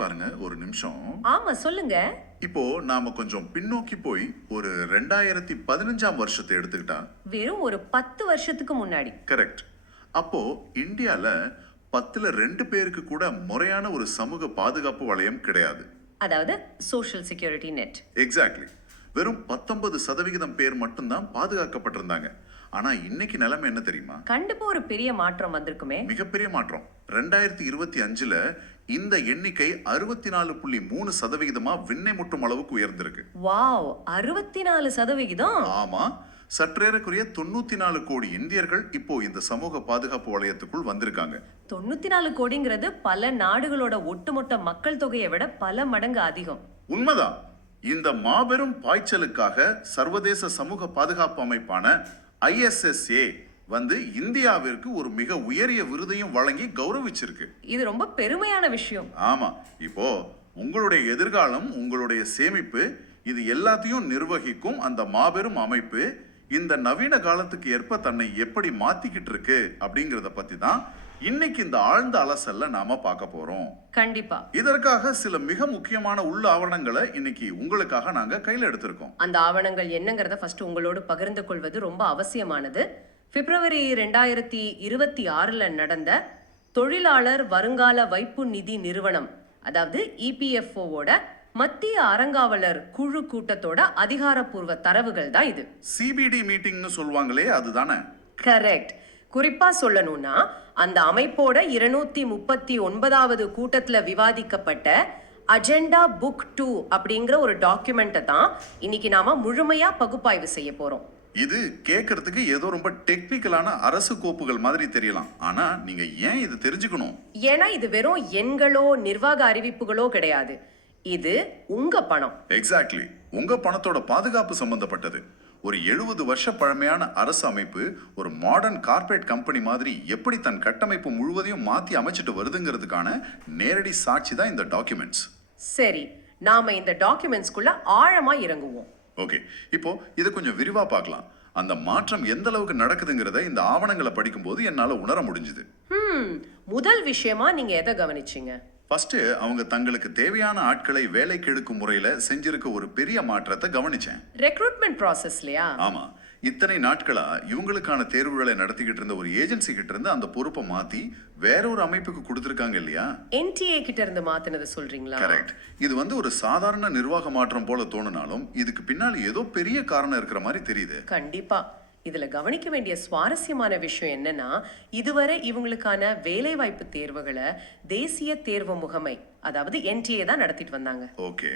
பாருங்க ஒரு நிமிஷம். ஆமா சொல்லுங்க. இப்போ நாம கொஞ்சம் பின்னோக்கி போய் ஒரு 2015ஆம் வருஷத்தை எடுத்துக்கிட்டா வெறும் ஒரு 10 வருஷத்துக்கு முன்னாடி. கரெக்ட். அப்போ இந்தியால 10ல 2 பேருக்கு கூட முறையான ஒரு சமூக பாதுகாப்பு வளையம் கிடையாது. அதாவது சோஷியல் செக்யூரிட்டி நெட். எக்ஸாக்ட்லி. வெறும் 19% பேர் மட்டும்தான் பாதுகாக்கப்பட்டிருந்தாங்க. ஆனா இன்னைக்கு நிலைமை என்ன தெரியுமா? கண்டிப்பா ஒரு பெரிய மாற்றம் வந்திருக்குமே. மிகப்பெரிய மாற்றம். 2025ல இந்த எண்ணிக்கை 64.3% விண்ணை முட்டும் அளவுக்கு உயர்ந்திருக்கு. வாவ், 64%? ஆமா. சற்றேறக்குரிய 94 கோடி இந்தியர்கள் இப்போ இந்த சமூக பாதுகாப்பு வளையத்துக்குள் வந்திருக்காங்க. 94 கோடிங்கிறது பல நாடுகளோட ஒட்டுமொத்த மக்கள் தொகையை விட பல மடங்கு அதிகம். உண்மைதான். இந்த மாபெரும் பாய்ச்சலுக்காக சர்வதேச சமூக பாதுகாப்பு அமைப்பான ISSA வந்து இந்தியாவிற்கு ஒரு மிக உயரிய விருதையும் வழங்கி கௌரவிச்சிருக்கு. இது ரொம்ப பெருமையான விஷயம். ஆமா. இப்போ உங்களுடைய எதிர்காலம், உங்களுடைய சேமிப்பு, இது எல்லாத்தையும் நிர்வகிக்கும் அந்த மாபெரும் அமைப்பு இந்த நவீன காலத்துக்கு ஏற்ப தன்னை எப்படி மாத்திக்கிட்டு இருக்கு அப்படிங்கறத பத்தி தான் இன்னைக்கு இந்த ஆழ்ந்த அலசல்ல நாம பார்க்க போறோம். கண்டிப்பா. இதற்காக சில மிக முக்கியமான உள்ள ஆவணங்களை இன்னைக்கு உங்களுக்காக நாங்க கையில எடுத்திருக்கோம். அந்த ஆவணங்கள் என்னங்கறத ஃபர்ஸ்ட் உங்களோடு பகிர்ந்து கொள்வது ரொம்ப அவசியமானது. பிப்ரவரி 2026ல நடந்த தொழிலாளர் வருங்கால வைப்பு நிதி நிறுவனம், அதாவது EPFOவோட மத்திய அறங்காவலர் குழு கூட்டத்தோட அதிகாரப்பூர்வ தரவுகள் தான் இது. CBD மீட்டிங்னு சொல்வாங்களே, அதுதானே? கரெக்ட். குறிப்பா சொல்லணும்னா அந்த அமைப்போட 239வது கூட்டத்துல விவாதிக்கப்பட்ட அஜெண்டா புக் 2 அப்படிங்கிற ஒரு டாக்குமெண்ட்டை தான் இன்னைக்கு நாம முழுமையா பகுப்பாய்வு செய்ய போறோம். இது கேட்கறதுக்கு ஏதோ ரொம்ப டெக்னிக்கலான அரசு கோப்புகள் மாதிரி தெரியலாம். ஆனா நீங்க ஏன் இது தெரிஞ்சுக்கணும்? ஏன்னா இது வெறும் எண்களோ நிர்வாக அறிவிப்புகளோ கிடையாது. இது உங்க பணம். எக்ஸாக்ட்லி. உங்க பணத்தோட பாதுகாப்பு சம்பந்தப்பட்டது. ஒரு 70 வருஷ பழமையான அரசு அமைப்பு ஒரு மாடர்ன் கார்ப்பரேட் கம்பெனி மாதிரி எப்படி தன் கட்டமைப்பு முழுவதையும் மாத்தி அமைச்சிட்டு வருதுங்கிறதுக்கான நேரடி சாட்சி தான் இந்த டாக்குமெண்ட்ஸ். சரி, நாம இந்த டாக்குமெண்ட்ஸ்குள்ள ஆழமா இறங்குவோம். ஓகே, இப்போ இதை கொஞ்சம் விரிவா பார்க்கலாம். அந்த மாற்றம் எந்த அளவுக்கு நடக்குதுங்கிறத இந்த ஆவணங்களை படிக்கும்போது என்னால உணர முடிஞ்சுது. முதல் விஷயமா நீங்க எதை கவனிச்சீங்க? ஃபர்ஸ்ட், அவங்க தங்களுக்கு தேவையான ஆட்களை வேலைக்கு எடுக்கும் முறையில செஞ்சிருக்க ஒரு பெரிய மாற்றத்தை கவனிச்சேன். ரெக்ரூட்மெண்ட் ப்ராசஸ்லயா? ஆமா. இத்தனை நாட்களா இவங்களுக்கான தேர்வுகளை நடத்திக்கிட்டு இருந்த ஒரு ஏஜென்சி கிட்ட இருந்து அந்த பொறுப்பை மாத்தி வேற ஒரு அமைப்புக்கு கொடுத்திருக்காங்க இல்லையா? NTA கிட்ட இருந்து மாத்தினது சொல்றீங்களா? கரெக்ட். இது வந்து ஒரு சாதாரண நிர்வாக மாற்றம் போல தோணுனாலும் இதுக்கு பின்னால ஏதோ பெரிய காரணம் இருக்கிற மாதிரி தெரியுது. கண்டிப்பா. இதுல கவனிக்க வேண்டிய சுவாரஸ்யமான விஷயம் என்னன்னா, இதுவரை இவங்களுக்கான வேலைவாய்ப்பு தேர்வுகளை தேசிய தேர்வு முகமை, அதாவது NTA தான் நடத்திட்டு வந்தாங்க. ஓகே.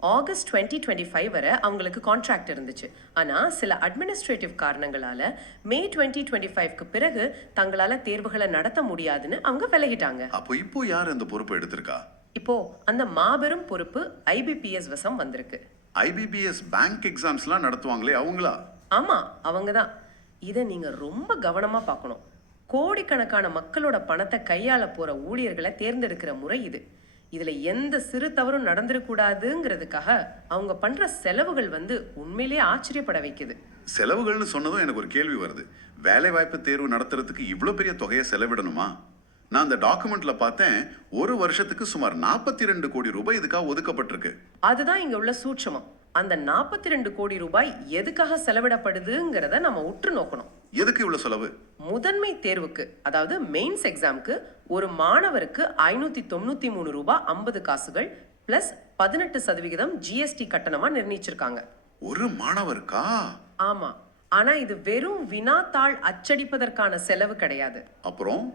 ஆகஸ்ட் 2025 வரை அவங்களுக்கு கான்ட்ராக்ட் இருந்துச்சு. ஆனா சில அட்மினிஸ்ட்ரேட்டிவ் காரணங்களால மே 2025க்கு பிறகு தங்களால தேர்வுகளை நடத்த முடியாதுன்னு அவங்க விலகிட்டாங்க. இப்போ யார் அந்த பொறுப்பை எடுத்திருக்கா? இப்போ அந்த மாபெரும் பொறுப்பு IBPS வசம் வந்திருக்கு. IBPS பேங்க் எக்ஸாம்ஸ்லாம் நடத்துவாங்களே, அவங்களா? ஆமா, அவங்க தான். இதை நீங்க ரொம்ப கவனமா பார்க்கணும். கோடிக்கணக்கான மக்களோட பணத்தை கையாள போற ஊழியர்களை தேர்ந்தெடுக்கிற முறை இது. இதுல எந்த சிறு தவறும் நடந்துடக்கூடாதுங்கிறதுக்காக அவங்க பண்ற செலவுகள் வந்து உண்மையிலேயே ஆச்சரியப்பட வைக்குது. செலவுகள்னு சொன்னதும் எனக்கு ஒரு கேள்வி வருது. வேலை வாய்ப்பு தேர்வு நடத்துறதுக்கு இவ்வளவு பெரிய தொகையை செலவிடணுமா? நான் அந்த டாக்குமெண்ட்ல பார்த்தேன், ஒரு வருஷத்துக்கு சுமார் 42 கோடி ரூபாய் இதுக்காக ஒதுக்கப்பட்டிருக்கு. அதுதான் இங்க உள்ள சூட்சமம். அந்த 42 கோடி ரூபாய் எதுக்காக செலவிடப்படுதுங்கிறத நம்ம உற்று நோக்கணும். எதுக்கு இவ்வளவு செலவு? முதன்மை தேர்வுக்கு, அதாவது மெயின்ஸ் எக்ஸாம்க்கு ஒரு மாணவருக்கு 593 ரூபாய் 50 காசுகள் பிளஸ் 18% GST கட்டணமா நிர்ணயிச்சிருக்காங்க. ஒரு மாணவருக்கா? ஆமா. ஆனா இது வெறும் வினாத்தாள் அச்சடிப்பதற்கான செலவு கிடையாது. அப்புறம்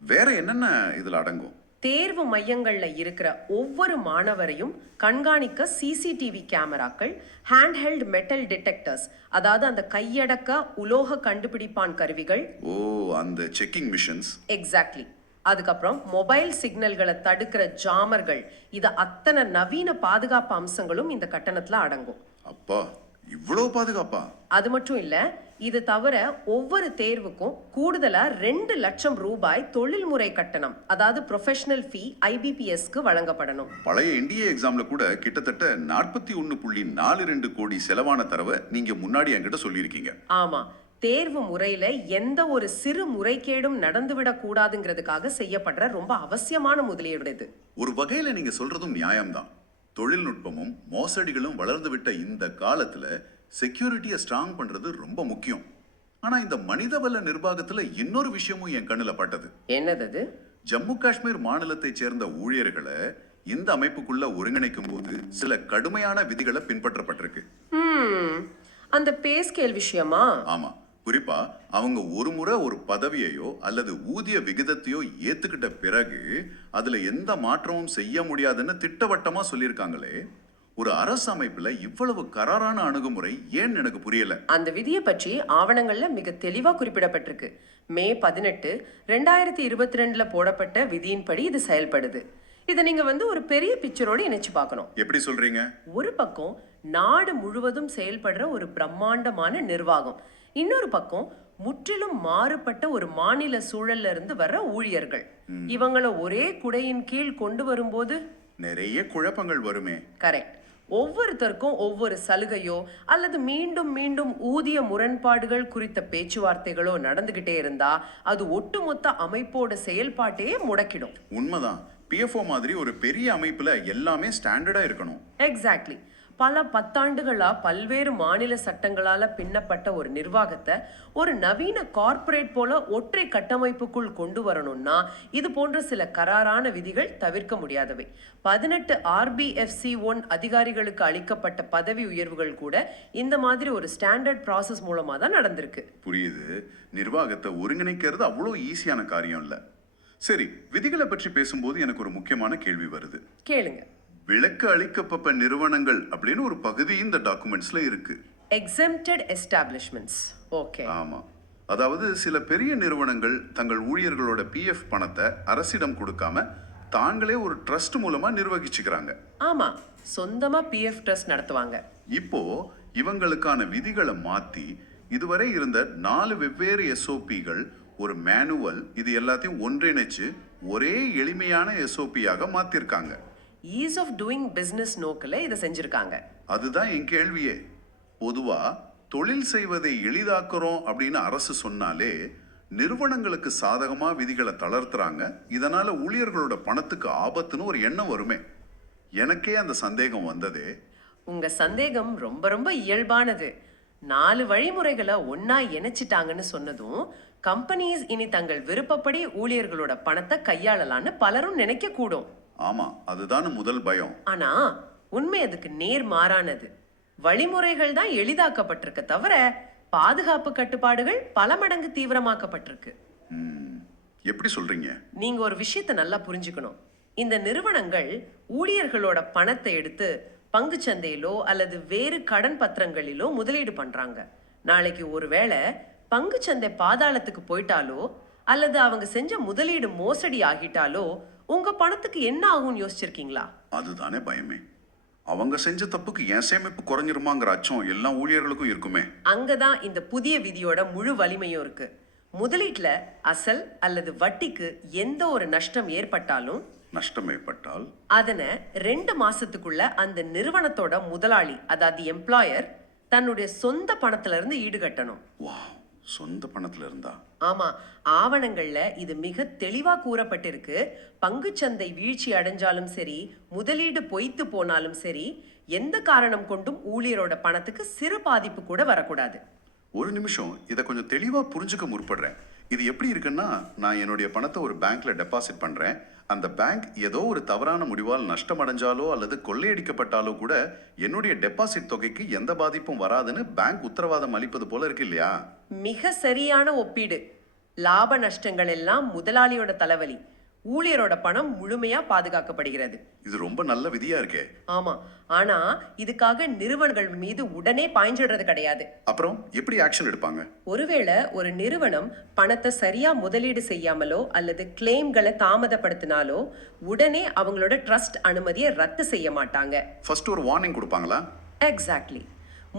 வேற என்னென்ன இதுல அடங்கும்? தேர்வு மையங்கள்ல இருக்கிற ஒவ்வொரு மாணவரையும் கண்காணிக்க CCTV கேமராக்கள், ஹேண்ட்ஹெல்ட் மெட்டல் டிடெக்டர்ஸ், அதாவது அந்த கையடக்க உலோக கண்டுபிடிப்பான் கருவிகள். ஓ, அந்த செக்கிங் மிஷன்ஸ். எக்ஸாக்ட்லி. அதுக்கப்புறம் மொபைல் சிக்னல்களை தடுக்கிற ஜாமர்கள், இது அத்தனை நவீன பாதுகாப்பு அம்சங்களும் இந்த கட்டணத்துல அடங்கும். அப்பா, இவ்வளவு பாதுகாப்பா? அது மட்டும் இல்ல, இது தவிர ஒவ்வொரு தேர்வுக்கும் கூடுதலா 2 லட்சம் ரூபாய் தொழில்முறை கட்டணம், அதாவது ப்ரொஃபஷனல் ஃபீ IBPSக்கு வழங்கப்படணும். பழைய NDA எக்ஸாம்ல கூட கிட்டத்தட்ட 41.42 கோடி செலவான தரவை நீங்க முன்னாடி என்கிட்ட சொல்லியிருக்கீங்க. ஆமா. தேர்வு முறையில எந்த ஒரு சிறு முறைகேடும் நடந்துவிடக் கூடாதுங்கிறதுக்காக செய்யப்படுற ரொம்ப அவசியமான முதலீடு இது. ஒரு வகையில நீங்க சொல்றதும் நியாயம்தான். தொழில்நுட்பமும் மோசடிகளும் வளர்ந்து விட்ட இந்த காலத்துல செக்யூரிட்டியை ஸ்ட்ராங் பண்றது ரொம்ப முக்கியம். ஆனா இந்த மனிதவள நிர்வாகத்துல இன்னொரு விஷயமும் என் கண்ணுல பட்டது. என்னது? ஜம்மு காஷ்மீர் மாநிலத்தைச் சேர்ந்த ஊழியர்களை இந்த அமைப்புக்குள்ள ஒருங்கிணைக்கும் போது சில கடுமையான விதிகளை பின்பற்றப்பட்டிருக்கு. அந்த பே ஸ்கேல் விஷயமா? ஆமா, குறிப்பா அவங்க ஒரு முறை ஒரு பதவியையோ அல்லது ஊதிய விகிதத்தையோ ஏத்துக்கிட்ட பிறகு அதுல எந்த மாற்றமும் செய்ய முடியாதுன்னு திட்டவட்டமா சொல்லியிருக்காங்களே. ஒரு அரசு அமைப்புல இவ்வளவு கராரான அணுகுமுறை ஏன்னு எனக்கு புரியல. அந்த விதியை பற்றி ஆவணங்கள்ல மிக தெளிவா குறிப்பிடப்பட்டிருக்கு. மே 18, 2022 போடப்பட்ட விதியின்படி இது செயல்படுது. இதை நீங்க ஒரு பெரிய பிக்சரோட இணைச்சு பார்க்கணும். எப்படி சொல்றீங்க? ஒரு பக்கம் நாடு முழுவதும் செயல்படுற ஒரு பிரம்மாண்டமான நிர்வாகம், இன்னொரு பக்கம் முற்றிலும் மாறுபட்ட ஒரு மாநில சூழல்ல இருந்து வர்ற ஊழியர்கள். இவங்கள ஒரே குடையின் கீழ் கொண்டு வரும்போது நிறைய குழப்பங்கள் வருமே. கரெக்ட். ஒவ்வொருத்தருக்கும் ஒவ்வொரு சலுகையோ அல்லது மீண்டும் மீண்டும் ஊதிய முரண்பாடுகள் குறித்த பேச்சுவார்த்தைகளோ நடந்துகிட்டே இருந்தா அது ஒட்டுமொத்த அமைப்போட செயல்பாட்டையே முடக்கிடும். உண்மைதான். பிஎஃப்ஓ மாதிரி ஒரு பெரிய அமைப்புல எல்லாமே ஸ்டாண்டர்டா இருக்கணும். எக்ஸாக்ட்லி. பல பத்தாண்டுகளா பல்வேறு மாநில சட்டங்களால பின்னப்பட்ட ஒரு நிர்வாகத்தை ஒரு நவீன கார்ப்பரேட் போல ஒற்றை கட்டமைப்புக்குள் கொண்டு வரணும்னா இது போன்ற சில கராரான விதிகள் தவிர்க்க முடியாதவை. 18 RBFC1 அதிகாரிகளுக்கு அளிக்கப்பட்ட பதவி உயர்வுகள் கூட இந்த மாதிரி ஒரு ஸ்டாண்டர்ட் ப்ராசஸ் மூலமா தான் நடந்திருக்கு. புரியுது. நிர்வாகத்தை ஒருங்கிணைக்கிறது அவ்வளோ ஈஸியான காரியம் இல்ல. சரி, விதிகளை பற்றி பேசும்போது எனக்கு ஒரு முக்கியமான கேள்வி வருது. கேளுங்க. விலக்கு அளிக்கப்பட்ட நிறுவனங்கள் அப்படின்னு ஒரு பகுதி இந்த டாக்குமெண்ட்ஸ்ல இருக்கு. எக்ஸெம்ப்டட் எஸ்டாப்ளிஷ்மெண்ட்ஸ். ஓகே. ஆமா, அதாவது சில பெரிய நிறுவனங்கள் தங்கள் ஊழியர்களோட பிஎஃப் பணத்தை அரசிடம் கொடுக்காம தாங்களே ஒரு ட்ரஸ்ட் மூலமா நிர்வகிச்சுக்கிறாங்க. ஆமா, சொந்தமா பிஎஃப் ட்ரஸ்ட் நடத்துவாங்க. இப்போ இவங்களுக்கான விதிகளை மாத்தி இதுவரை இருந்த 4 வெவ்வேறு எஸ்ஓபிகள், ஒரு மேனுவல், இது எல்லாத்தையும் ஒன்றிணைச்சு ஒரே எளிமையான எஸ்ஓபியாக மாத்திருக்காங்க. ஈஸ் ஆஃப் டூயிங் பிசினஸ் நோக்கில் இதை செஞ்சிருக்காங்க. அதுதான் என் கேள்வியே. பொதுவா தொழில் செய்வதை எளிதாக்குறோம் அப்படின்னு அரசு சொன்னாலே நிறுவனங்களுக்கு சாதகமா விதிகளை தளர்த்துறாங்க. இதனால ஊழியர்களோட பணத்துக்கு ஆபத்துன்னு ஒரு எண்ணம் வருமே. எனக்கே அந்த சந்தேகம் வந்ததே. உங்க சந்தேகம் ரொம்ப ரொம்ப இயல்பானது. 4 வழிமுறைகளை ஒன்னா இணைச்சிட்டாங்கன்னு சொன்னதும் கம்பெனிஸ் இனி தங்கள் விருப்பப்படி ஊழியர்களோட பணத்தை கையாளலான்னு பலரும் நினைக்க கூடும். ஆமா, அதுதான் முதல் பயம். ஆனா உண்மை அதுக்கு நேர் மாறானது. வழிமுறைகள் தான் எளிதாக்கப்பட்டிருக்க தவிர பாதுகாப்பு கட்டுப்பாடுகள் பல மடங்கு தீவிரமாக்கப்பட்டிருக்கு. எப்படி சொல்றீங்க? நீங்க ஒரு விஷயத்தை நல்லா புரிஞ்சுக்கணும். இந்த நிறுவனங்கள் ஊழியர்களோட பணத்தை எடுத்து பங்கு சந்தையிலோ அல்லது வேறு கடன் பத்திரங்களிலோ முதலீடு பண்றாங்க. நாளைக்கு ஒருவேளை பங்கு சந்தை பாதாளத்துக்கு போயிட்டாலோ அல்லது அவங்க செஞ்ச முதலீடு மோசடி ஆகிட்டாலோ உங்க பணத்துக்கு என்ன ஆகும்னு யோசிச்சிருக்கீங்களா? அதுதானே பயமே. அவங்க செஞ்ச தப்புக்கு என் சேமிப்பு குறைஞ்சிருமாங்கிற அச்சம் எல்லா ஊழியர்களுக்கும் இருக்குமே. அங்கதான் இந்த புதிய விதியோட முழு வலிமையும் இருக்கு. முதலீட்டுல அசல் அல்லது வட்டிக்கு எந்த ஒரு நஷ்டம் ஏற்பட்டாலும் அதனை 2 மாசத்துக்குள்ள அந்த நிறுவனத்தோட முதலாளி, அதாவது எம்ப்ளாயர், தன்னுடைய சொந்த பணத்துல இருந்து ஈடுகட்டணும். சொந்த பணத்துல இருந்தா? ஆமா, ஆவணங்கள்ல இது மிக தெளிவா கூறப்பட்டிருக்கு. பங்குச்சந்தை வீழ்ச்சி அடைஞ்சாலும் சரி, முதலீடு பொய்த்து போனாலும் சரி, எந்த காரணம் கொண்டும் ஊழியரோட பணத்துக்கு சிறு பாதிப்பு கூட வரக்கூடாது. ஒரு நிமிஷம், இதை கொஞ்சம் தெளிவா புரிஞ்சுக்க முற்படுறேன். இது எப்படி இருக்குன்னா, நான் என்னுடைய பணத்தை ஒரு பேங்க்ல டெபாசிட் பண்றேன். அந்த பேங்க் ஏதோ ஒரு தவறான முடிவால் நஷ்டம் அடைஞ்சாலோ அல்லது கொள்ளையடிக்கப்பட்டாலோ கூட என்னுடைய டெபாசிட் தொகைக்கு எந்த பாதிப்பும் வராதுன்னு பேங்க் உத்தரவாதம் அளிப்பது போல இருக்கு இல்லையா? மிக சரியான ஒப்பீடு. லாப நஷ்டங்கள் எல்லாம் முதலாளியோட தலைவலி, ஊழியரோட பணம் முழுமையா பாதுகாக்கப்படுகிறது. இது ரொம்ப நல்ல விதியா இருக்கே. ஆமா, ஆனா இதுக்காக நிறுவனங்கள் மீது உடனே பாய்ஞ்சிடுறது கிடையாது. அப்புறம் எப்படி ஆக்ஷன் எடுப்பாங்க? ஒருவேளை ஒரு நிறுவனம் பணத்தை சரியா முதலீடு செய்யாமலோ அல்லது கிளைம்களை தாமதப்படுத்தினாலோ உடனே அவங்களோட ட்ரஸ்ட் அனுமதியை ரத்து செய்ய மாட்டாங்க. ஃபர்ஸ்ட் ஒரு வார்னிங் கொடுப்பாங்களா? எக்ஸாக்ட்லி.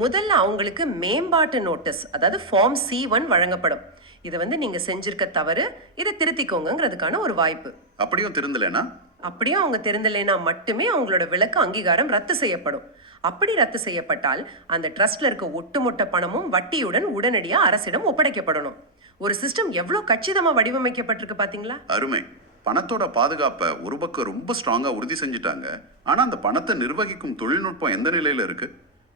முதல்ல அவங்களுக்கு மேம்பாட்டு நோட்டீஸ், அதாவது ஃபார்ம் C1 வழங்கப்படும். இதை நீங்க செஞ்சிருக்க தவறு, இதை திருத்திக்கோங்கிறதுக்கான ஒரு வாய்ப்பு. அப்படியும் திருந்தலைனா? அப்படியும் அவங்க திருந்தலைனா மட்டுமே அவங்களோட விலக்கு அங்கீகாரம் ரத்து செய்யப்படும். அப்படி ரத்து செய்யப்பட்டால் அந்த ட்ரஸ்ட்ல இருக்க ஒட்டுமொத்த பணமும் வட்டியுடன் உடனடியா அரசிடம் ஒப்படைக்கப்படணும். ஒரு சிஸ்டம் எவ்வளவு கச்சிதமா வடிவமைக்கப்பட்டிருக்கு பாத்தீங்களா? அருமை. பணத்தோட பாதுகாப்பை ஒரு பக்கம் ரொம்ப ஸ்ட்ராங்கா உறுதி செஞ்சுட்டாங்க. ஆனா அந்த பணத்தை நிர்வகிக்கும் தொழில்நுட்பம் எந்த நிலையில இருக்கு?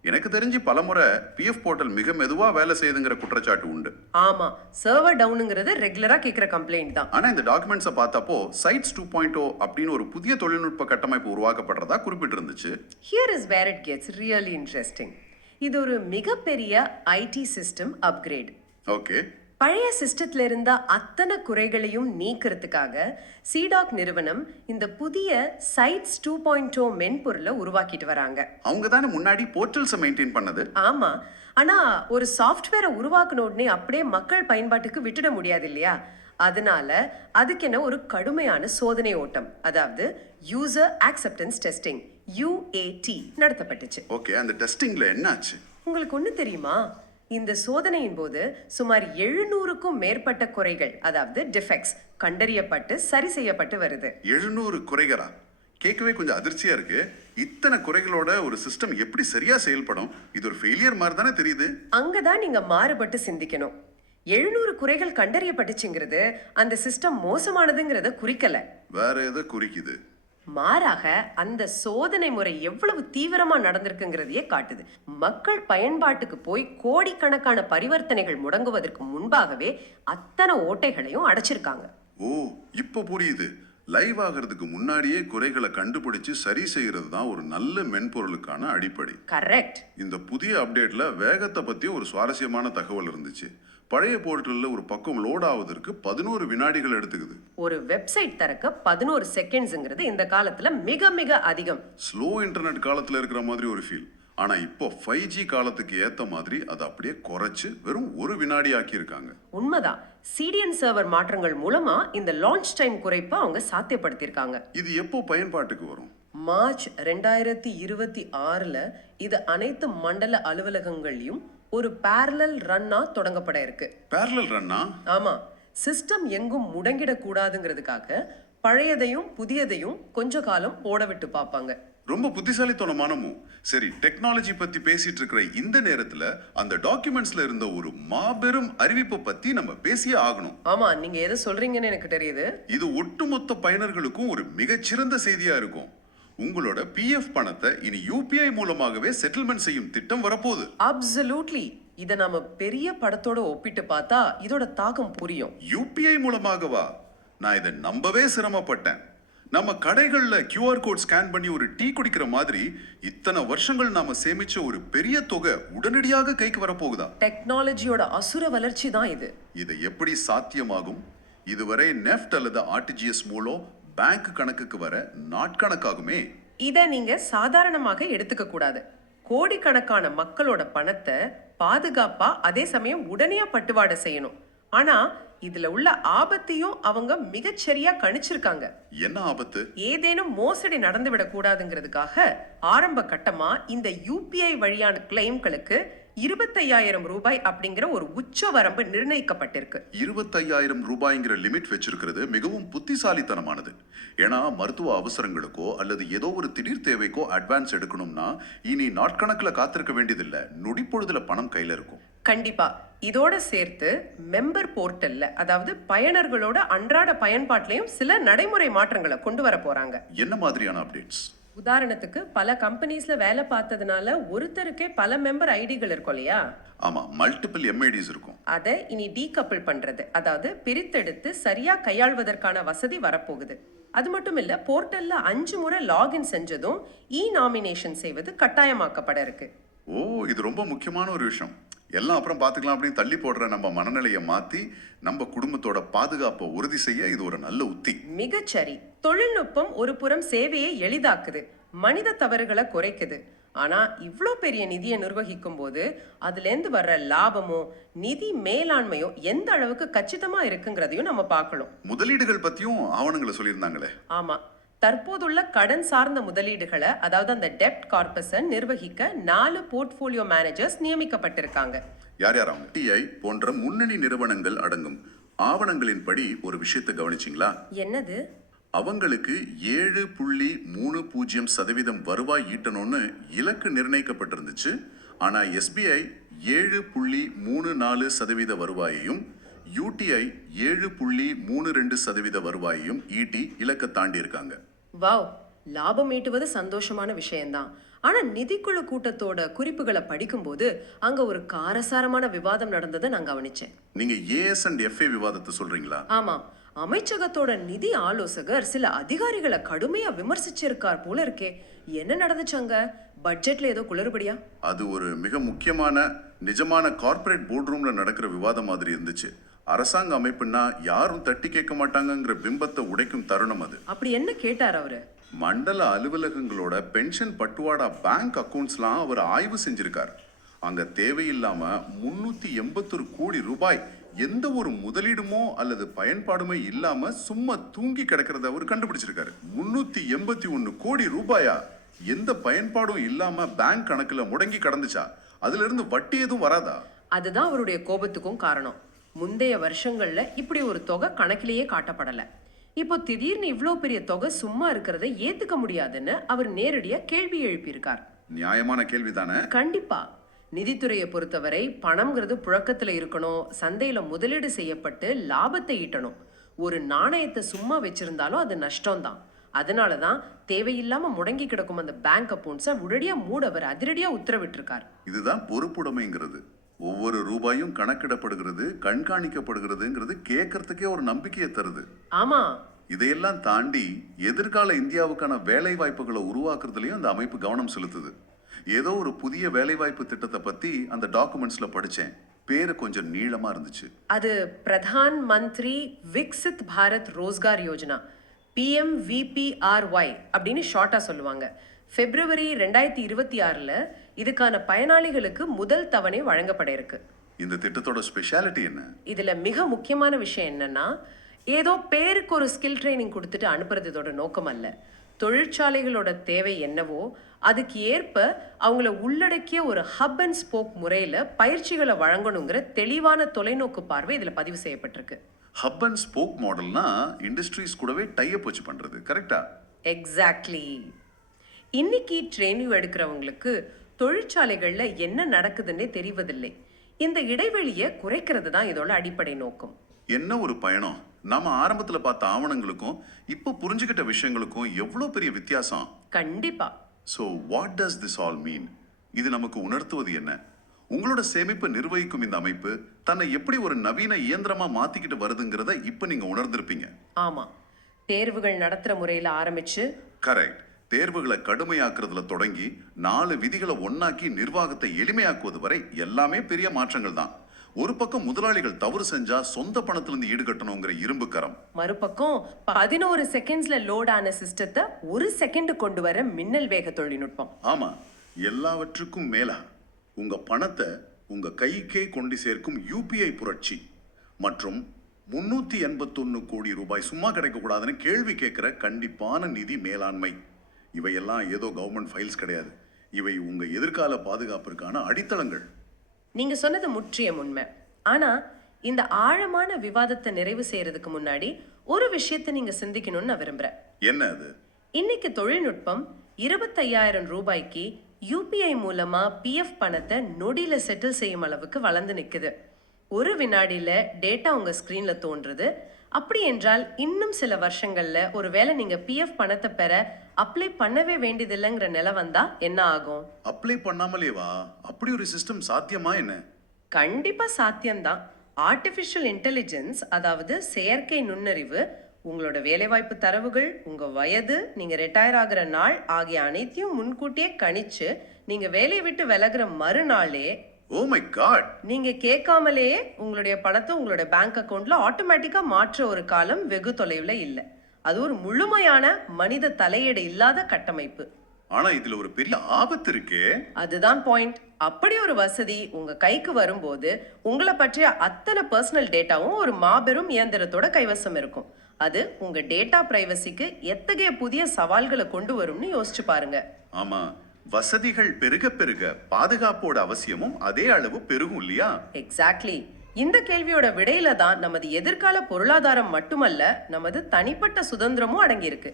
எனக்கு தெரிஞ்சு பலமுறை பிஎஃப் போர்ட்டல் மிக மெதுவா வேலை செய்யுதுங்கிற குற்றச்சாட்டு உண்டு. ஆமா, சர்வர் டவுனுங்கிறது ரெகுலரா கேக்குற கம்ப்ளைண்ட் தான். ஆனா இந்த டாக்குமெண்ட்ஸை பார்த்தப்போ சைட்ஸ் 2.0 அப்படின்னு ஒரு புதிய தொழில்நுட்ப கட்டமைப்பு உருவாக்கப்படுறதா குறிப்பிட்டிருந்துச்சு. Here is where it gets really interesting. இது ஒரு மிகப்பெரிய ஐடி சிஸ்டம் அப்கிரேட். ஓகே. பழைய சிஸ்டத்துல இருந்த அத்தனை குறைகளையும் நீக்கிறதுக்காக சிடாக் நிறுவனம் இந்த புதிய சைட்ஸ் 2.0 மென்பொருளை உருவாக்கிட்டு வராங்க. அவங்க தானே முன்னாடி போர்ட்டல்ஸை மெயின்டைன் பண்ணது. ஆமா, ஆனா ஒரு சாஃப்ட்வேரை உருவாக்குன உடனே அப்படியே மக்கள் பயன்பாட்டுக்கு விட்டுட முடியாது இல்லையா? அதனால அதுக்கென ஒரு கடுமையான சோதனை ஓட்டம், அதாவது யூசர் ஆக்செப்டன்ஸ் டெஸ்டிங் UAT நடத்தப்பட்டுச்சு. ஓகே, அந்த டெஸ்டிங்ல என்னாச்சு? உங்களுக்கு ஒண்ணு தெரியுமா? இந்த சோதனையின் போது சுமார் 700க்கும் மேற்பட்ட குறைகள், அதாவது டிஃபெக்ட்ஸ் கண்டறியப்பட்டு சரி செய்யப்பட்டு வருது. 700 குறைகளா? கேட்கவே கொஞ்சம் அதிர்ச்சியா இருக்கு. இத்தனை குறைகளோட ஒரு சிஸ்டம் எப்படி சரியா செயல்படும்? இது ஒரு ஃபெயிலியர் மாதிரி தானே தெரியுது. அங்கதான் நீங்க மாறுபட்டு சிந்திக்கணும். 700 குறைகள் கண்டறியப்பட்டுச்சுங்கிறது அந்த சிஸ்டம் மோசமானதுங்கிறத குறிக்கல. வேற எதை குறிக்குது? மாறாக அந்த சோதனை முறை எவ்வளவு தீவிரமா நடந்திருக்குங்கிறதையே காட்டுது. மக்கள் பயன்பாட்டுக்கு போய் கோடிக்கணக்கான பரிவர்த்தனைகள் முடங்குவதற்கு முன்பாகவே அத்தனை ஓட்டைகளையும் அடைச்சிருக்காங்க. ஓ, இப்போ புரியுது. லைவ் ஆகிறதுக்கு முன்னாடியே குறைகளை கண்டுபிடிச்சு சரி செய்யறது தான் ஒரு நல்ல மென்பொருளுக்கான அடிப்படை. கரெக்ட். இந்த புதிய அப்டேட்ல வேகத்தை பத்தி ஒரு சுவாரஸ்யமான தகவல் இருந்துச்சு. பழைய போர்ட்டல்ல ஒரு பக்கம் லோட் ஆவதற்கு 11 வினாடிகள் எடுத்துக்குது. ஒரு வெப்சைட் திறக்க 11 செகண்ட்ஸ்ங்கிறது இந்த காலத்துல மிக மிக அதிகம். ஸ்லோ இன்டர்நெட் காலத்துல இருக்கிற மாதிரி ஒரு ஃபீல். ஆனா இப்போ 5G காலத்துக்கு ஏத்த மாதிரி அதை அப்படியே குறைச்சு வெறும் 1 வினாடி ஆக்கி இருக்காங்க. உண்மைதான். CDN சர்வர் மாற்றங்கள் மூலமா இந்த லான்ச் டைம் குறைப்பை அவங்க சாத்தியப்படுத்தியிருக்காங்க. இது எப்போ பயன்பாட்டுக்கு வரும்? மார்ச் 2026ல இது அனைத்து மண்டல அலுவலகங்கள்லயும் ஒரு parallel ரன்னா தொடங்கப்பட இருக்கு. parallel ரன்னா? ஆமா, சிஸ்டம் எங்கும் முடங்கிடக் கூடாதுங்கிறதுக்காக பழையதையும் புதியதையும் கொஞ்ச காலம் ஓட விட்டு பார்ப்பாங்க. ரொம்ப புத்திசாலித்தனமானமும். சரி, டெக்னாலஜி பத்தி பேசிட்டு இருக்கிற இந்த நேரத்துல அந்த டாக்குமெண்ட்ஸ்ல இருந்த ஒரு மாபெரும் அறிவிப்பை பத்தி நம்ம பேசியே ஆகணும். ஆமா, நீங்க எதை சொல்றீங்கன்னு எனக்கு தெரியுது. இது ஒட்டுமொத்த பயனர்களுக்கும் ஒரு மிகச்சிறந்த செய்தியா இருக்கும். உங்களோட PF பணத்தை இனி UPI மூலமாகவே செட்டில்மெண்ட் செய்யும் திட்டம் வரப்போகுது. அப்சல்யூட்லி. இத நாம பெரிய படத்தோட ஒப்பிட்டு பார்த்தா இதோட தாக்கம் புரியும். UPI மூலமாகவா? நான் இதை நம்பவே சிரமப்பட்டேன். நம்ம கடைகள்ல QR கோட் ஸ்கேன் பண்ணி ஒரு டீ குடிக்கிற மாதிரி இத்தனை வருஷங்கள் நாம சேமிச்ச ஒரு பெரிய தொகை உடனடியாக கைக்கு வரப்போகுதா? டெக்னாலஜியோட அசுர வளர்ச்சி தான் இது. இது எப்படி சாத்தியமாகும்? இதுவரை நெஃப்ட் அல்லது RTGS மூலம் பேங்க் கணக்குக்கு வர நாட்கணக்காகுமே. இத நீங்க சாதாரணமாக எடுத்துக்க கூடாது. கோடிக்கணக்கான மக்களோட பணத்தை பாதுகாப்பா அதே சமயம் உடனே பட்டுவாடை செய்யணும். ஆனா இதுல உள்ள ஆபத்தையும் அவங்க மிகச்சரியா கணிச்சிருக்காங்க. என்ன ஆபத்து? ஏதேனும் மோசடி நடந்து விட கூடாதுங்கிறதுக்காக ஆரம்ப கட்டமா இந்த UPI வழியான கிளைம்களுக்கு 25,000 ரூபாய் அப்படிங்கிற ஒரு உச்ச வரம்பு நிர்ணயிக்கப்பட்டிருக்கு. 25,000 ரூபாய்ங்கிற லிமிட் வச்சிருக்கிறது மிகவும் புத்திசாலித்தனமானது. ஏன்னா மருத்துவ அவசரங்களுக்கோ அல்லது ஏதோ ஒரு திடீர் தேவைக்கோ அட்வான்ஸ் எடுக்கணும்னா இனி நாட்கணக்கில் காத்திருக்க வேண்டியதில்லை. நொடிப்பொழுதுல பணம் கையில இருக்கும். கண்டிப்பா. இதோட சேர்த்து மெம்பர் போர்ட்டல்ல, அதாவது பயனர்களோட அன்றாட பயன்பாட்டிலையும் சில நடைமுறை மாற்றங்களை கொண்டு வர போறாங்க. என்ன மாதிரியான அப்டேட்ஸ்? உதாரணத்துக்கு பல கம்பெனிஸ்ல வேலை பார்த்ததுனால ஒருத்தருக்கே பல மெம்பர் ஐடிகள் இருக்கும் இல்லையா? ஆமா, மல்டிபிள் MIDs இருக்கும். அதை இனி டீகப்பிள் பண்றது, அதாவது பிரித்தெடுத்து சரியா கையாள்வதற்கான வசதி வரப்போகுது. அது மட்டும் இல்ல, போர்ட்டல்ல 5 முறை லாகின் செஞ்சதும் நாமினேஷன் செய்வது கட்டாயமாக்கப்பட இருக்கு. ஓ, இது ரொம்ப முக்கியமான ஒரு விஷயம். எல்லாம் அப்புறம் பார்த்துக்கலாம் அப்படின்னு தள்ளி போடுற நம்ம மனநிலையை மாற்றி நம்ம குடும்பத்தோட பாதுகாப்பை உறுதி செய்ய இது ஒரு நல்ல உத்தி. மிகச்சரி. தொழில்நுட்பம் ஒரு புறம் சேவையை எளிதாக்குது, மனித தவறுகளை குறைக்குது. ஆனா இவ்ளோ பெரிய நிதியை நிர்வகிக்கும் போது அதுலேருந்து வர்ற லாபமோ நிதி மேலாண்மையோ எந்த அளவுக்கு கச்சிதமா இருக்குங்கிறதையும் நம்ம பார்க்கணும். முதலீடுகள் பத்தியும் ஆவணங்களை சொல்லியிருந்தாங்களே. ஆமா, தற்போதுள்ள கடன் சார்ந்த முதலீடுகளை, அதாவது அந்த டெப்ட் கார்பஸை நிர்வகிக்க 4 போர்ட்ஃபோலியோ மேனேஜர்ஸ் நியமிக்கப்பட்டிருக்காங்க. யார் யார் அவங்க? TI போன்ற முன்னணி நிறுவனங்கள் அடங்கும். ஆவணங்களின்படி ஒரு விஷயத்தை கவனிச்சிங்களா? என்னது? அவங்களுக்கு 7.30% வருவாய் ஈட்டணும்னு இலக்கு நிர்ணயிக்கப்பட்டிருந்துச்சு. ஆனா SBI 7.34% வருவாயையும் யூடிஐ 7.32% வருவாயையும் ஈட்டி இலக்க தாண்டி இருக்காங்க. வாவ், லாபம் ஈட்டுவது சந்தோஷமான விஷயம்தான். ஆனா நிதிக்குழு கூட்டத்தோட குறிப்புகளை படிக்கும்போது அங்க ஒரு காரசாரமான விவாதம் நடந்ததை நான் கவனிச்சேன். நீங்க AS&FA விவாதத்தை சொல்றீங்களா? ஆமா, அமைச்சகத்தோட நிதி ஆலோசகர் சில அதிகாரிகளை கடுமையா விமர்சிச்சிருக்கார் போல இருக்கே. என்ன நடந்துச்சாங்க? பட்ஜெட்ல ஏதோ குளறுபடியா? அது ஒரு மிக முக்கியமான நிஜமான கார்ப்பரேட் போர்ட் ரூம்ல நடக்கிற விவாதம் மாதிரி இருந்துச்சு. அரசாங்க அமைப்புன்னா யாரும் தட்டி கேட்க மாட்டாங்கங்கிற பிம்பத்தை உடைக்கும் தருணம் அது. அப்படி என்ன கேட்டார் அவரு? மண்டல அலுவலகங்களோட பென்ஷன் பட்டுவாடா பேங்க் அக்கவுண்ட்ஸ்லாம் அவர் ஆய்வு செஞ்சிருக்கார். அங்க தேவையில்லாம 381 கோடி ரூபாய் எந்த ஒரு முதலீடுமோ அல்லது பயன்பாடுமே இல்லாம சும்மா தூங்கி கிடக்கிறத அவர் கண்டுபிடிச்சிருக்காரு. 381 கோடி ரூபாயா? எந்த பயன்பாடும் இல்லாம பேங்க் கணக்குல முடங்கி கடந்துச்சா? அதுல இருந்து வட்டி எதுவும் வராதா? அதுதான் அவருடைய கோபத்துக்கும் காரணம். முந்தைய வருஷங்கள்ல இப்படி ஒரு தொகை கணக்கிலேயே காட்டப்படல. இப்போ திடீர்னு இவ்ளோ பெரிய தொகை சும்மா இருக்கிறத ஏத்துக்க முடியாதுன்னு அவர் நேரடியா கேள்வி எழுப்பியிருக்கார். நியாயமான கேள்விதானே? கண்டிப்பா. நிதித்துறையை பொறுத்தவரை பணம்ங்கிறது புழக்கத்துல இருக்கணும், சந்தையில முதலீடு செய்யப்பட்டு லாபத்தை ஈட்டணும். ஒரு நாணயத்தை சும்மா வச்சிருந்தாலும் அது நஷ்டம்தான். அதனாலதான் தேவையில்லாம முடங்கி கிடக்கும் அந்த பேங்க் அக்கவுண்ட்ஸை உடனடியா மூட அவர் அதிரடியா உத்தரவிட்டிருக்கார். இதுதான் பொறுப்புடைமைங்கிறது. ஒவ்வொரு ரூபாயும் கணக்கிடப்படுகிறது, கண்காணிக்கப்படுகிறதுங்கிறது கேட்கறதுக்கே ஒரு நம்பிக்கையை தருது. ஆமா, இதையெல்லாம் தாண்டி எதிர்கால இந்தியாவுக்கான வேலை வாய்ப்புகளை உருவாக்குறதுலயும் அந்த அமைப்பு கவனம் செலுத்துது. ஏதோ ஒரு புதிய வேலைவாய்ப்பு திட்டத்தை பத்தி அந்த டாக்குமெண்ட்ஸ்ல படிச்சேன். பேரு கொஞ்சம் நீளமா இருந்துச்சு. அது பிரதான் மந்திரி விக்சித் பாரத் ரோஸ்கார் யோஜனா, PMVPRY அப்படின்னு ஷார்ட்டா சொல்லுவாங்க. பிப்ரவரி 2026ல இதுக்கான பயனாளிகளுக்கு முதல் தவணை வழங்கப்பட இருக்கு. இந்த திட்டத்தோட ஸ்பெஷாலிட்டி என்ன? இதுல மிக முக்கியமான விஷயம் என்னன்னா, ஏதோ பேருக்கு ஒரு ஸ்கில் ட்ரைனிங் கொடுத்துட்டு அனுப்புறது இதோட நோக்கம் அல்ல. தொழிற்சாலைகளோட தேவை என்னவோ அதுக்கு ஏற்ப அவங்கள உள்ளடக்கிய ஒரு ஹப் அண்ட் ஸ்போக் முறையில பயிற்சிகளை வழங்கணுங்கிற தெளிவான தொலைநோக்கு பார்வை இதுல பதிவு செய்யப்பட்டிருக்கு. ஹப் அண்ட் ஸ்போக் மாடல்னா இண்டஸ்ட்ரீஸ் கூடவே டைப் வச்சு பண்றது, கரெக்டா? எக்ஸாக்ட்லி. இன்னைக்கு ட்ரெயினிங் எடுக்கிறவங்களுக்கு தொழிற்சாலைகள்ல என்ன நடக்குதுன்னே தெரிவதில்லை. இந்த இடைவெளியை குறைக்கிறது தான் இதோட அடிப்படை நோக்கம். என்ன ஒரு பயணம்! நாம ஆரம்பத்துல பார்த்த ஆவணங்களுக்கும் இப்போ புரிஞ்சுக்கிட்ட விஷயங்களுக்கும் எவ்வளவு பெரிய வித்தியாசம். கண்டிப்பா. So what does this all mean? இது நமக்கு உணர்த்துவது என்ன? உங்களோட சேமிப்பை நிர்வகிக்கும் இந்த அமைப்பு தன்னை எப்படி ஒரு நவீன இயந்திரமா மாத்திக்கிட்டு வருதுங்கிறத இப்ப நீங்க உணர்ந்திருப்பீங்க. ஆமா, தேர்வுகள் நடத்துற முறையில ஆரம்பிச்சு, கரெக்ட், தேர்வுகளை கடுமையாக்குறதுல தொடங்கி 4 விதிகளை ஒன்னாக்கி நிர்வாகத்தை எளிமையாக்குவது வரை எல்லாமே பெரிய மாற்றங்கள் தான். ஒரு பக்கம் முதலாளிகள் தவறு செஞ்சா சொந்த பணத்திலிருந்து ஈடுகட்டணுங்கிற இரும்பு கரம், மறுபக்கம் 11 செகண்ட்ஸ்ல லோட் ஆன சிஸ்டத்தை 1 செகண்ட் கொண்டு வர மின்னல் வேக தொழில்நுட்பம். ஆமா, எல்லாவற்றுக்கும் மேலா உங்க பணத்தை உங்க கைக்கே கொண்டு சேர்க்கும் UPI புரட்சி மற்றும் 381 கோடி ரூபாய் சும்மா கிடைக்க கூடாதுன்னு கேள்வி கேட்கிற கண்டிப்பான நிதி மேலாண்மை. இவையெல்லாம் ஏதோ கவர்மெண்ட் ஃபைல்ஸ் கிடையாது. இவை உங்க எதிர்கால பாதுகாப்பிற்கான அடித்தளங்கள். நீங்க சொன்னது முற்றிலும் உண்மை. ஆனா இந்த ஆழமான விவாதத்தை நிறைவு செய்யறதுக்கு முன்னாடி ஒரு விஷயத்தை நீங்க சிந்திக்கணும்னு நான் விரும்புறேன். என்ன அது? இன்னைக்கு தொழில்நுட்பம் 25,000 ரூபாய்க்கு UPI மூலமா PF பணத்தை நொடியில செட்டில் செய்யும் அளவுக்கு வளர்ந்து நிக்குது. ஒரு வினாடியில டேட்டா உங்க ஸ்கிரீன்ல தோன்றுது. அப்படி என்றால் இன்னும் சில வருஷங்கள்ல ஒருவேளை நீங்க PF பணத்தை பெற அப்ளை பண்ணவே வேண்டியதில்லைங்கிற நிலை வந்தா என்ன ஆகும்? அப்ளை பண்ணாமலேவா? அப்படி ஒரு சிஸ்டம் சாத்தியமா என்ன? கண்டிப்பா சாத்தியம்தான். ஆர்டிஃபிஷியல் இன்டெலிஜென்ஸ், அதாவது செயற்கை நுண்ணறிவு, உங்களோட வேலைவாய்ப்பு தரவுகள், உங்க வயது, நீங்க ரிட்டையர் ஆகிற நாள் ஆகிய அனைத்தையும் முன்கூட்டியே கணிச்சு நீங்க வேலையை விட்டு விலகுற மறுநாளே, ஓ மை காட், நீங்க கேட்காமலேயே உங்களுடைய பணத்தை உங்களோட பேங்க் அக்கவுண்ட்ல ஆட்டோமேட்டிக்கா மாற்ற ஒரு காலம் வெகு தொலைவில் இல்லை. அது ஒரு முழுமையான மனித தலையீடு இல்லாத கட்டமைப்பு. ஆனா இதுல ஒரு பெரிய ஆபத்து இருக்கே. அதுதான் பாயிண்ட். அப்படி ஒரு வசதி உங்க கைக்கு வரும்போது உங்களை பற்றிய அத்தனை பர்சனல் டேட்டாவும் ஒரு மாபெரும் இயந்திரத்தோட கைவசம் இருக்கும். அது உங்க டேட்டா பிரைவசிக்கு எத்தகைய புதிய சவால்களை கொண்டு வரும்னு யோசிச்சு பாருங்க. ஆமா, வசதிகள் பெருக பெருக பாதுகாப்போட அவசியமும் அதே அளவு பெருகும் இல்லையா? எக்ஸாக்ட்லி. இந்த கேள்வியோட விடையில தான் நமது எதிர்கால பொருளாதாரம் மட்டுமல்ல, நமது தனிப்பட்ட சுதந்திரமும் அடங்கியிருக்கு.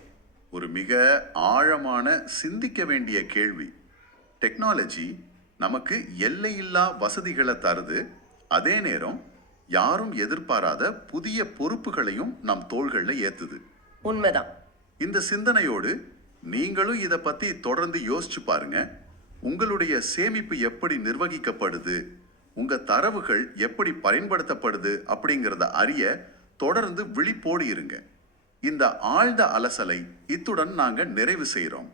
ஒரு மிக ஆழமான சிந்திக்க வேண்டிய கேள்வி. டெக்னாலஜி நமக்கு எல்லையில்லா வசதிகளை தருது. அதே நேரம் யாரும் எதிர்பாராத புதிய பொறுப்புகளையும் நம் தோள்கள்ல ஏத்துது. உண்மைதான். இந்த சிந்தனையோடு நீங்களும் இதை பத்தி தொடர்ந்து யோசிச்சு பாருங்க. உங்களுடைய சேமிப்பு எப்படி நிர்வகிக்கப்படுது, உங்க தரவுகள் எப்படி பயன்படுத்தப்படுது அப்படிங்கிறத அறிய தொடர்ந்து விழிப்போடு இருங்க. இந்த ஆழ்ந்த அலசலை இத்துடன் நாங்க நிறைவு செய்றோம்.